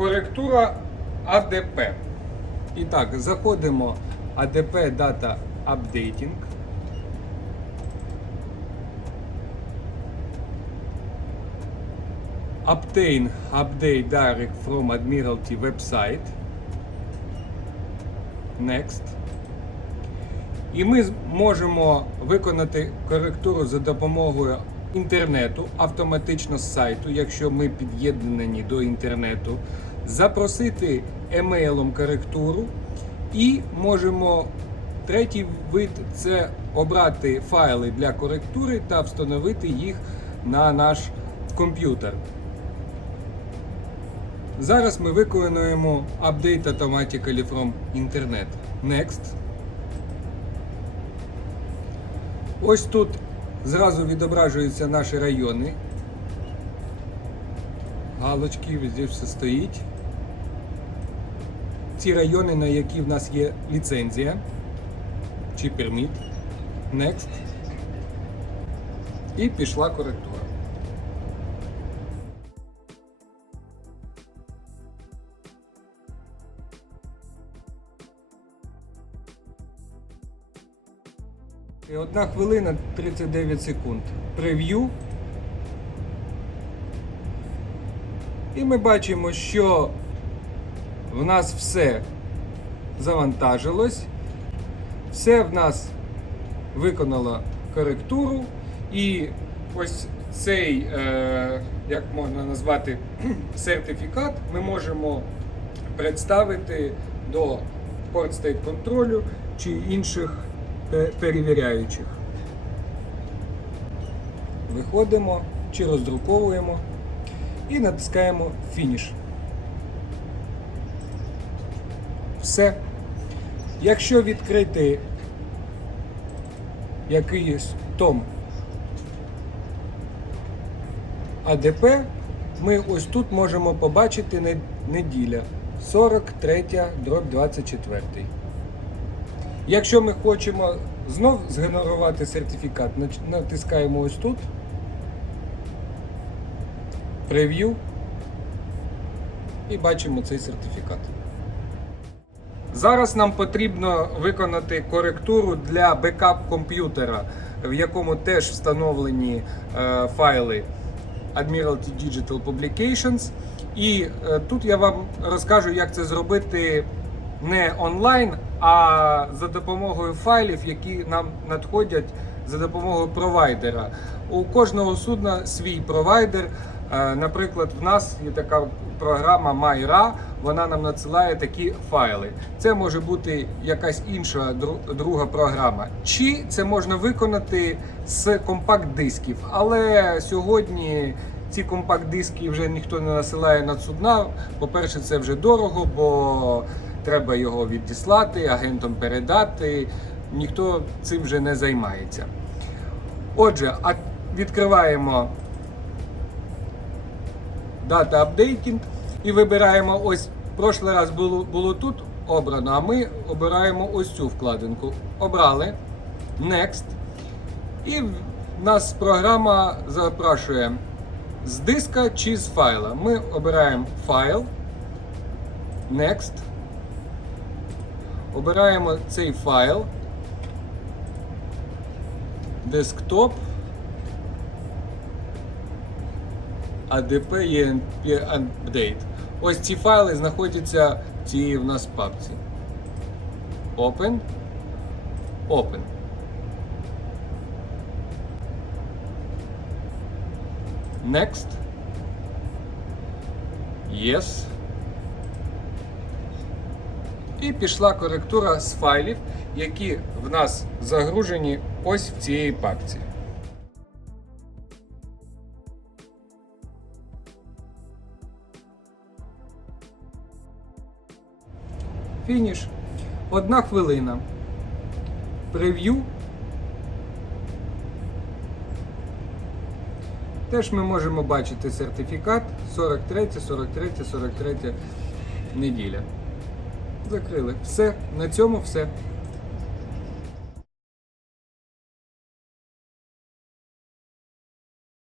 коректура АДП. І так, заходимо ADP Data Updating. Obtain update direct from Admiralty website. Next. І ми можемо виконати коректуру за допомогою інтернету автоматично з сайту, якщо ми під'єднані до інтернету, запросити емейлом коректуру і можемо третій вид це обрати файли для коректури та встановити їх на наш комп'ютер. Зараз ми виконуємо Update Automatically from Internet. Next. Ось тут зразу відображуються наші райони. Галочки, везде все стоїть. Ці райони, на які в нас є ліцензія чи перміт. Next. І пішла коректура. І Одна хвилина 39 секунд. Прев'ю. І ми бачимо, що в нас все завантажилось, все в нас виконало коректуру. І ось цей, е, як можна назвати, сертифікат ми можемо представити до портстейт контролю чи інших перевіряючих. Виходимо чи роздруковуємо і натискаємо фініш. Все. Якщо відкрити якийсь том АДП, ми ось тут можемо побачити неділя 43 дроб 24. Якщо ми хочемо знов згенерувати сертифікат, натискаємо ось тут. Прев'ю і бачимо цей сертифікат. Зараз нам потрібно виконати коректуру для бекап комп'ютера, в якому теж встановлені е, файли Admiralty Digital Publications. І е, тут я вам розкажу, як це зробити не онлайн, а за допомогою файлів, які нам надходять за допомогою провайдера. У кожного судна свій провайдер. Е, Наприклад, в нас є така програма MyRA, вона нам надсилає такі файли. Це може бути якась інша друга програма. Чи це можна виконати з компакт-дисків. Але сьогодні ці компакт-диски вже ніхто не насилає на судна. По-перше, це вже дорого, бо треба його відіслати, агентам передати. Ніхто цим вже не займається. Отже, відкриваємо Data Updating і вибираємо ось. Прошлий раз було, було тут обрано, а ми обираємо ось цю вкладинку. Обрали. Next. І нас програма запрашує з диска чи з файла. Ми обираємо файл. Next. Обираємо цей файл. Desktop. ADP ENP Update. Ось ці файли знаходяться в цій в нас папці. Open. Open. Next. Yes. І пішла коректура з файлів, які в нас загружені ось в цій папці. Фініш. Одна хвилина. Прев'ю. Теж ми можемо бачити сертифікат 43, 43, 43 неділя. Закрили. Все. На цьому все.